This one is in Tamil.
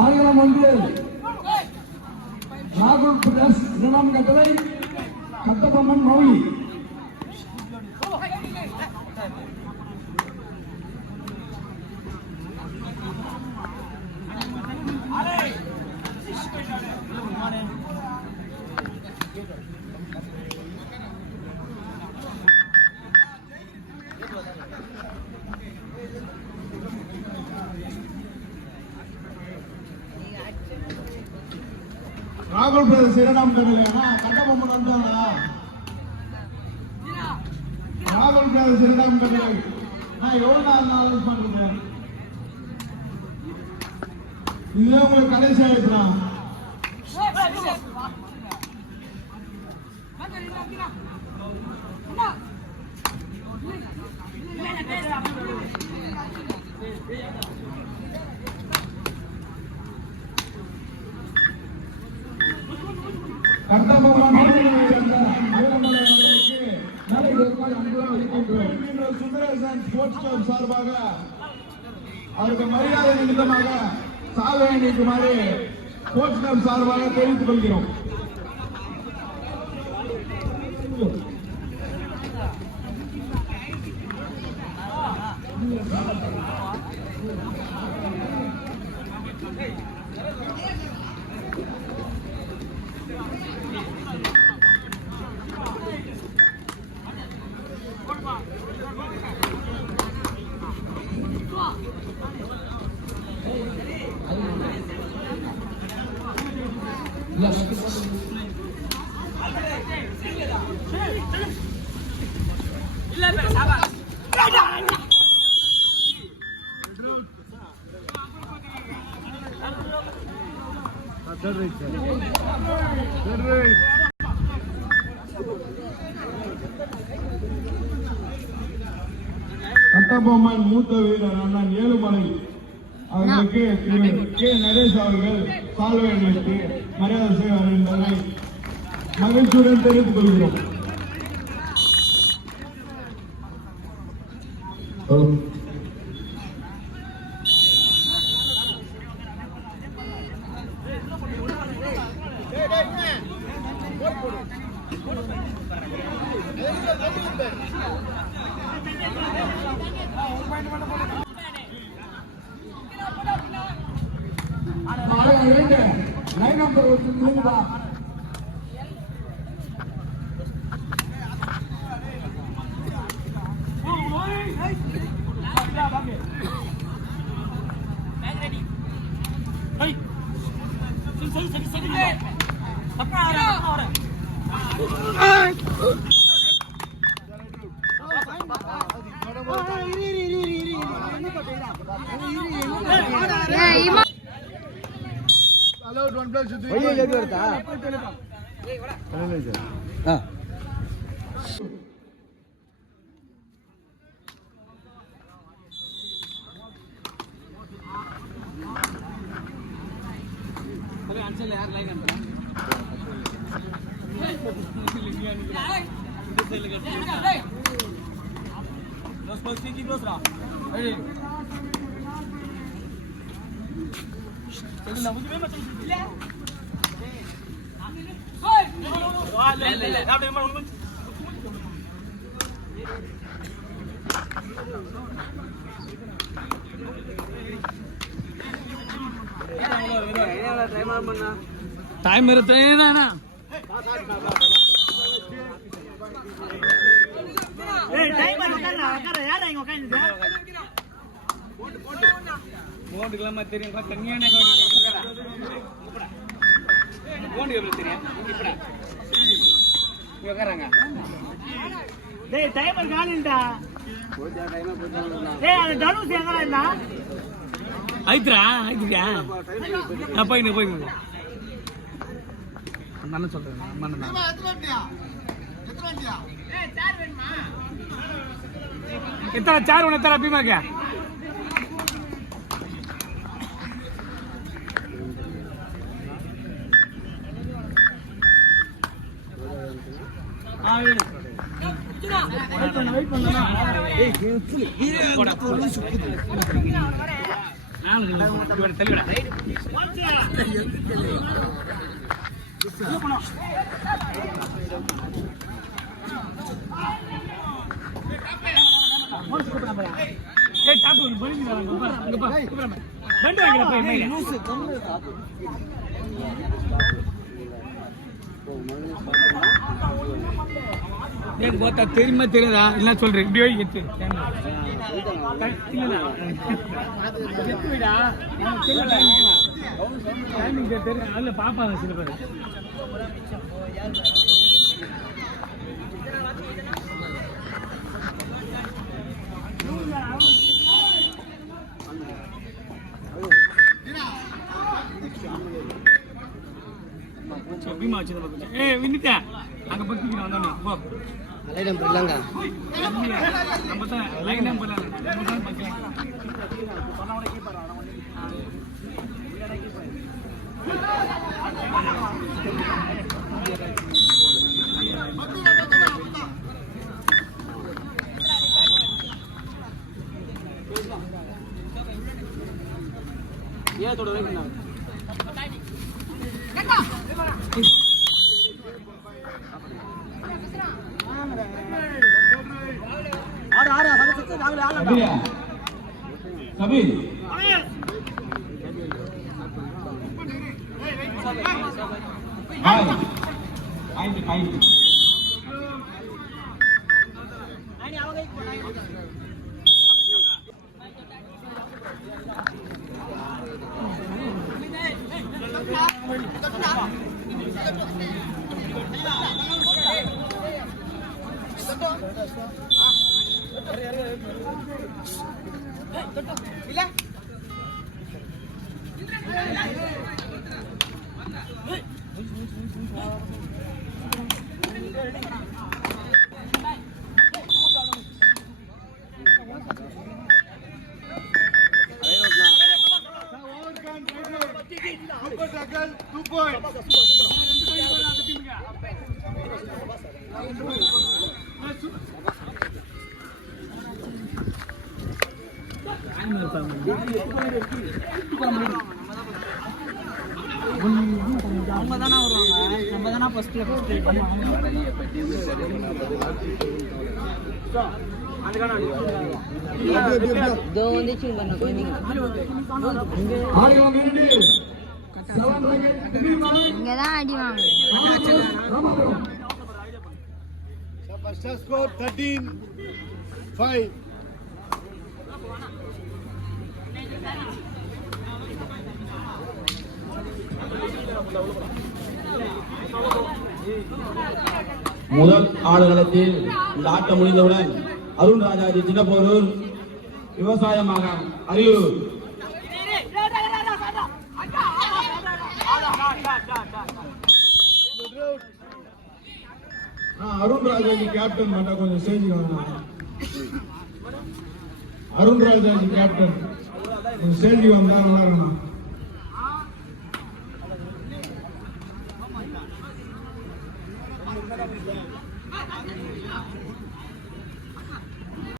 ஆயிரம் ஒன்று ராகுல் பிரதேஷ் இரண்டாம் கட்டளை கட்டபொம்மன் மௌலி. ராகுல் பிரதேஷ் இரண்டாம் கட்டளை கட்டபொம்மன் வந்தாங்களா? ராகுல் பிரதேஷ் இரண்டாம் கட்டளை நான் எவ்வளவு நாள் அனௌன்ஸ் பண்றேன். இதுல உங்களுக்கு கடைசி ஆயிடுச்சுனா சுந்தரேசன் ஸ்போர்ட்ஸ் கிளப் சார்பாக அவருக்கு மரியாதை நிமித்தமாக சாலை அணிக்குமாறு ஸ்போர்ட்ஸ் கிளப் சார்பாக தெரிவித்துக் கொள்கிறோம். கட்டபொம்மன் மூத்த வீரர் அண்ணன் ஏழுமலை அவர்களுக்கு திரு கே நரேஷ் அவர்கள் சால்வை அணிவித்து மரியாதை செய்வார் என்பதை மகிழ்ச்சியுடன் தெரிவித்துக் கொள்கிறோம். லைன் நம்பர் टाइम मेरे तय ना ना टाइम कर यार आएंगे कहीं बोंड के मत तेरी का तनिया ने बोंड के तेरी इपड़ा ये करांगा டே டைமர் காணிண்டா போடா டைமர் போடா டேய் அது டலு சேங்கறா ஐத்ரா நான் போய் நான் சொல்றேன் மண்ணா ஏய் சார் வேணுமா कितना चार होने तेरा बीमा क्या தெளிவிடா தெரியுமா தெரியாதா என்ன சொல்றேன் இப்படி எத்து அதுல பாப்பாங்க சில பேர் பீமா வச்சு வின்னிட்டா அங்க பத்திக்கிறோம் வந்தோம் போ லைனம் பிரிலங்க நம்ம தான் லைன் நம்பர் நம்ம தான் பார்க்கலாம் ஏன் தொட வைக்கணும் சபி அவங்க தானே வருவாங்க நம்ம தானே ஃபர்ஸ்ட் இங்கதான் அடி வாங்க ஸ்கோர் 13-5. முதல் ஆடுகளத்தில் இந்த ஆட்டம் முடிந்தவுடன் அருண் ராஜாஜி சின்னப்போரூர் விவசாயமாக அரியூர் அருண் ராஜாஜி கேப்டன் மட்டும் கொஞ்சம் செஞ்சுக்கோங்க. அருண் ராஜாஜி கேப்டன் கொஞ்சம் செஞ்சு வந்தா நல்லா இருக்கணும்.